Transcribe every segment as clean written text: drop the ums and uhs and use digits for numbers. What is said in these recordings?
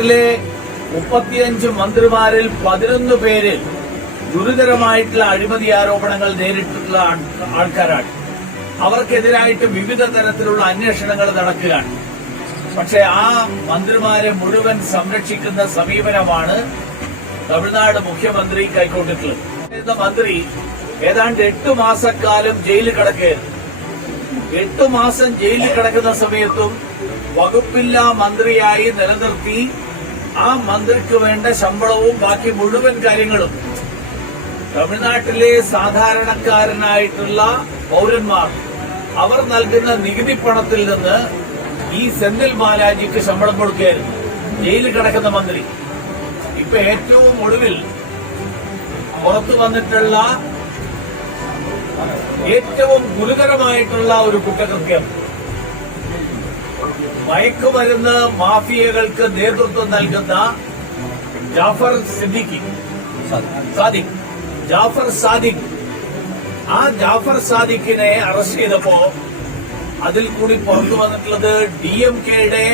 തമിഴ്നാട്ടിലെ 35 മന്ത്രിമാരിൽ 11 പേര് ഗുരുതരമായിട്ടുള്ള അഴിമതി ആരോപണങ്ങൾ നേരിട്ടുള്ള ആൾക്കാരാണ്. അവർക്കെതിരായിട്ട് വിവിധ തരത്തിലുള്ള അന്വേഷണങ്ങൾ നടക്കുകയാണ്. പക്ഷെ ആ മന്ത്രിമാരെ മുഴുവൻ സംരക്ഷിക്കുന്ന സമീപനമാണ് തമിഴ്നാട് മുഖ്യമന്ത്രി കൈക്കൊണ്ടിട്ടുള്ളത്. മന്ത്രി ഏതാണ്ട് 8 മാസക്കാലം ജയിലിൽ കിടക്കുകയായിരുന്നു. 8 മാസം ജയിലിൽ കിടക്കുന്ന സമയത്തും വകുപ്പില്ലാ മന്ത്രിയായി നിലനിർത്തി ആ മന്ത്രിക്ക് വേണ്ട ശമ്പളവും ബാക്കി മുഴുവൻ കാര്യങ്ങളും തമിഴ്നാട്ടിലെ സാധാരണക്കാരനായിട്ടുള്ള പൌരന്മാർ അവർ നൽകുന്ന നികുതി പണത്തിൽ നിന്ന് ഈ സെന്തിൽ ബാലാജിക്ക് ശമ്പളം കൊടുക്കുകയായിരുന്നു ജയിലിൽ കിടക്കുന്ന മന്ത്രി. ഇപ്പൊ ഏറ്റവും ഒടുവിൽ പുറത്തു വന്നിട്ടുള്ള ഏറ്റവും ഗുരുതരമായിട്ടുള്ള ഒരു കുറ്റകൃത്യം, മയക്കുമരുന്ന് മാഫിയകൾക്ക് നേതൃത്വം നൽകുന്ന ജാഫർ സാദിഖ് ആ ജാഫർ സാദിഖിനെ അറസ്റ്റ് ചെയ്തപ്പോ അതിൽ കൂടി പുറത്തു വന്നിട്ടുള്ളത് DMKയുടെ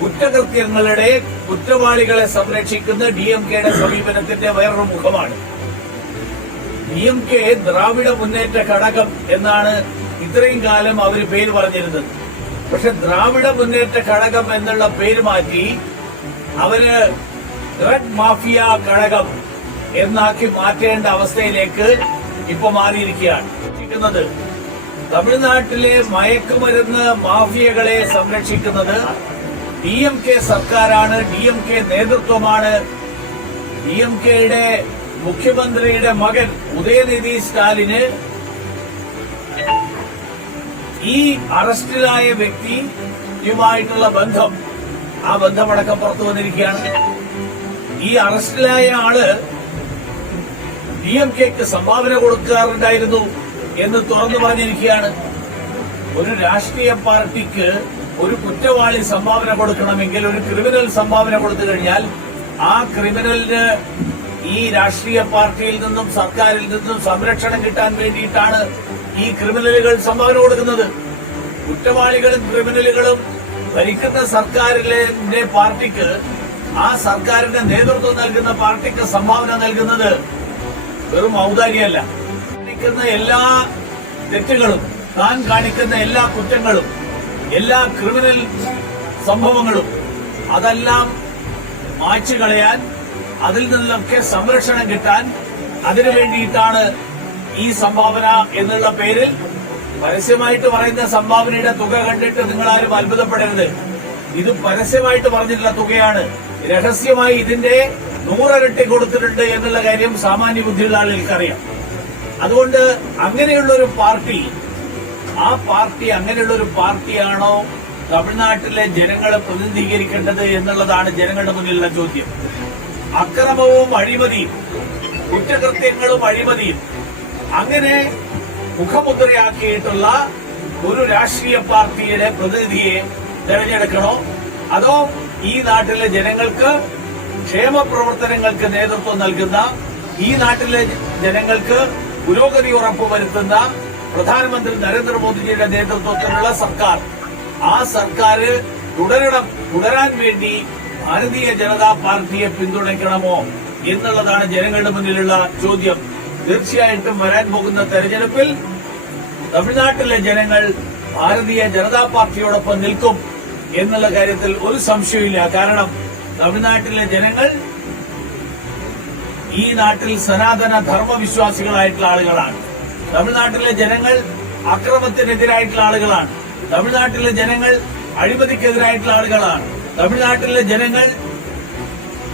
കുറ്റകൃത്യങ്ങളുടെ കുറ്റവാളികളെ സംരക്ഷിക്കുന്ന DMKയുടെ സമീപനത്തിന്റെ വേറൊരു മുഖമാണ്. DMK ദ്രാവിഡ മുന്നേറ്റ ഘടകം എന്നാണ് ഇത്രയും കാലം അവര് പേര് പറഞ്ഞിരുന്നത്. പക്ഷെ ദ്രാവിഡ മുന്നേറ്റ ഘടകം എന്നുള്ള പേര് മാറ്റി അവര് ഡ്രഗ് മാഫിയ ഘടകം എന്നാക്കി മാറ്റേണ്ട അവസ്ഥയിലേക്ക് ഇപ്പൊ മാറിയിരിക്കുകയാണ്. തമിഴ്നാട്ടിലെ മയക്കുമരുന്ന് മാഫിയകളെ സംരക്ഷിക്കുന്നത് DMK സർക്കാരാണ്, DMK നേതൃത്വമാണ്. DMKയുടെ മുഖ്യമന്ത്രിയുടെ മകൻ ഉദയനിധി സ്റ്റാലിന് ഈ അറസ്റ്റിലായ വ്യക്തിയുമായിട്ടുള്ള ബന്ധം, ആ ബന്ധമടക്കം പുറത്തു വന്നിരിക്കുകയാണ്. ഈ അറസ്റ്റിലായ ആള് DMKക്ക് സംഭാവന കൊടുക്കാറുണ്ടായിരുന്നു എന്ന് തുറന്നു പറഞ്ഞിരിക്കുകയാണ്. ഒരു രാഷ്ട്രീയ പാർട്ടിക്ക് ഒരു കുറ്റവാളി സംഭാവന കൊടുക്കണമെങ്കിൽ, ഒരു ക്രിമിനൽ സംഭാവന കൊടുത്തു കഴിഞ്ഞാൽ ആ ക്രിമിനലിന് ഈ രാഷ്ട്രീയ പാർട്ടിയിൽ നിന്നും സർക്കാരിൽ നിന്നും സംരക്ഷണം കിട്ടാൻ വേണ്ടിയിട്ടാണ് ഈ ക്രിമിനലുകൾ സംഭാവന കൊടുക്കുന്നത്. കുറ്റവാളികളും ക്രിമിനലുകളും ഭരിക്കുന്ന സർക്കാരിലെ പാർട്ടിക്ക്, ആ സർക്കാരിന്റെ നേതൃത്വം നൽകുന്ന പാർട്ടിക്ക് സംഭാവന നൽകുന്നത് വെറും ഔദാര്യമല്ല. കാണിക്കുന്ന എല്ലാ തെറ്റുകളും, താൻ കാണിക്കുന്ന എല്ലാ കുറ്റങ്ങളും, എല്ലാ ക്രിമിനൽ സംഭവങ്ങളും അതെല്ലാം മായ്ച്ചു കളയാൻ, അതിൽ നിന്നൊക്കെ സംരക്ഷണം കിട്ടാൻ, അതിനു വേണ്ടിയിട്ടാണ് ഈ സംഭാവന എന്നുള്ള പേരിൽ പരസ്യമായിട്ട് പറയുന്ന സംഭാവനയുടെ തുക കണ്ടിട്ട് നിങ്ങളാരും അത്ഭുതപ്പെടരുത്. ഇത് പരസ്യമായിട്ട് പറഞ്ഞിട്ടുള്ള തുകയാണ്. രഹസ്യമായി ഇതിന്റെ 100 ഇരട്ടി കൊടുത്തിട്ടുണ്ട് എന്നുള്ള കാര്യം സാമാന്യ ബുദ്ധിയുള്ള ആളുകൾക്കറിയാം. അതുകൊണ്ട് അങ്ങനെയുള്ളൊരു പാർട്ടി, ആ പാർട്ടി അങ്ങനെയുള്ളൊരു പാർട്ടിയാണോ തമിഴ്നാട്ടിലെ ജനങ്ങളെ പ്രതിനിധീകരിക്കേണ്ടത് എന്നുള്ളതാണ് ജനങ്ങളുടെ മുന്നിലുള്ള ചോദ്യം. അക്രമവും അഴിമതിയും, കുറ്റകൃത്യങ്ങളും അഴിമതിയും അങ്ങനെ മുഖമുദ്രയാക്കിയിട്ടുള്ള ഒരു രാഷ്ട്രീയ പാർട്ടിയുടെ പ്രതിനിധിയെ തെരഞ്ഞെടുക്കണോ, അതോ ഈ നാട്ടിലെ ജനങ്ങൾക്ക് ക്ഷേമ പ്രവർത്തനങ്ങൾക്ക് നേതൃത്വം നൽകുന്ന, ഈ നാട്ടിലെ ജനങ്ങൾക്ക് പുരോഗതി ഉറപ്പുവരുത്തുന്ന പ്രധാനമന്ത്രി നരേന്ദ്രമോദിജിയുടെ നേതൃത്വത്തിലുള്ള സർക്കാർ, ആ സർക്കാർ തുടരാൻ വേണ്ടി ഭാരതീയ ജനതാ പാർട്ടിയെ പിന്തുണയ്ക്കണമോ എന്നുള്ളതാണ് ജനങ്ങളുടെ മുന്നിലുള്ള ചോദ്യം. തീർച്ചയായിട്ടും വരാൻ പോകുന്ന തെരഞ്ഞെടുപ്പിൽ തമിഴ്നാട്ടിലെ ജനങ്ങൾ ഭാരതീയ ജനതാ പാർട്ടിയോടൊപ്പം നിൽക്കും എന്നുള്ള കാര്യത്തിൽ ഒരു സംശയമില്ല. കാരണം തമിഴ്നാട്ടിലെ ജനങ്ങൾ ഈ നാട്ടിൽ സനാതന ധർമ്മവിശ്വാസികളായിട്ടുള്ള ആളുകളാണ്. തമിഴ്നാട്ടിലെ ജനങ്ങൾ അക്രമത്തിനെതിരായിട്ടുള്ള ആളുകളാണ്. തമിഴ്നാട്ടിലെ ജനങ്ങൾ അഴിമതിക്കെതിരായിട്ടുള്ള ആളുകളാണ്. തമിഴ്നാട്ടിലെ ജനങ്ങൾ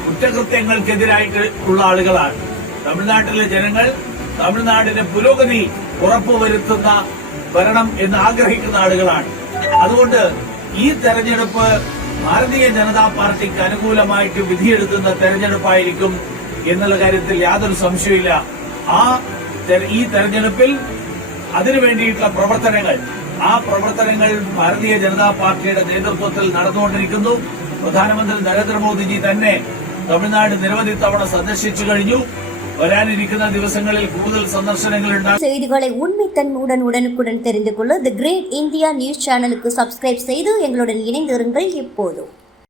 കുറ്റകൃത്യങ്ങൾക്കെതിരായിട്ടുള്ള ആളുകളാണ്. തമിഴ്നാട്ടിലെ ജനങ്ങൾ തമിഴ്നാടിന്റെ പുരോഗതി ഉറപ്പുവരുത്തുന്ന ഭരണം എന്ന് ആഗ്രഹിക്കുന്ന ആളുകളാണ്. അതുകൊണ്ട് ഈ തെരഞ്ഞെടുപ്പ് ഭാരതീയ ജനതാ പാർട്ടിക്ക് അനുകൂലമായിട്ട് വിധിയെഴുതുന്ന തെരഞ്ഞെടുപ്പായിരിക്കും എന്നുള്ള കാര്യത്തിൽ യാതൊരു സംശയമില്ല. ഈ തെരഞ്ഞെടുപ്പിൽ അതിനുവേണ്ടിയിട്ടുള്ള പ്രവർത്തനങ്ങൾ ഭാരതീയ ജനതാ പാർട്ടിയുടെ നേതൃത്വത്തിൽ നടന്നുകൊണ്ടിരിക്കുന്നു. പ്രധാനമന്ത്രി നരേന്ദ്രമോദിജി തന്നെ തമിഴ്നാട് നിരവധി തവണ സന്ദർശിച്ചു കഴിഞ്ഞു. വരാനിരിക്കുന്ന ദിവസങ്ങളിൽ കൂടുതൽ സന്ദർശനങ്ങൾ ഉണ്ടാകും. செய்திகளை உண்மைத்தன்மையுடன் உடனுக்குடன் தெரிந்து கொள்ள தி கிரேட் இந்தியா நியூஸ் சேனலுக்கு சப்ஸ்கிரைப் செய்து எங்களுடன் இணைந்திருங்கள். எப்போதும்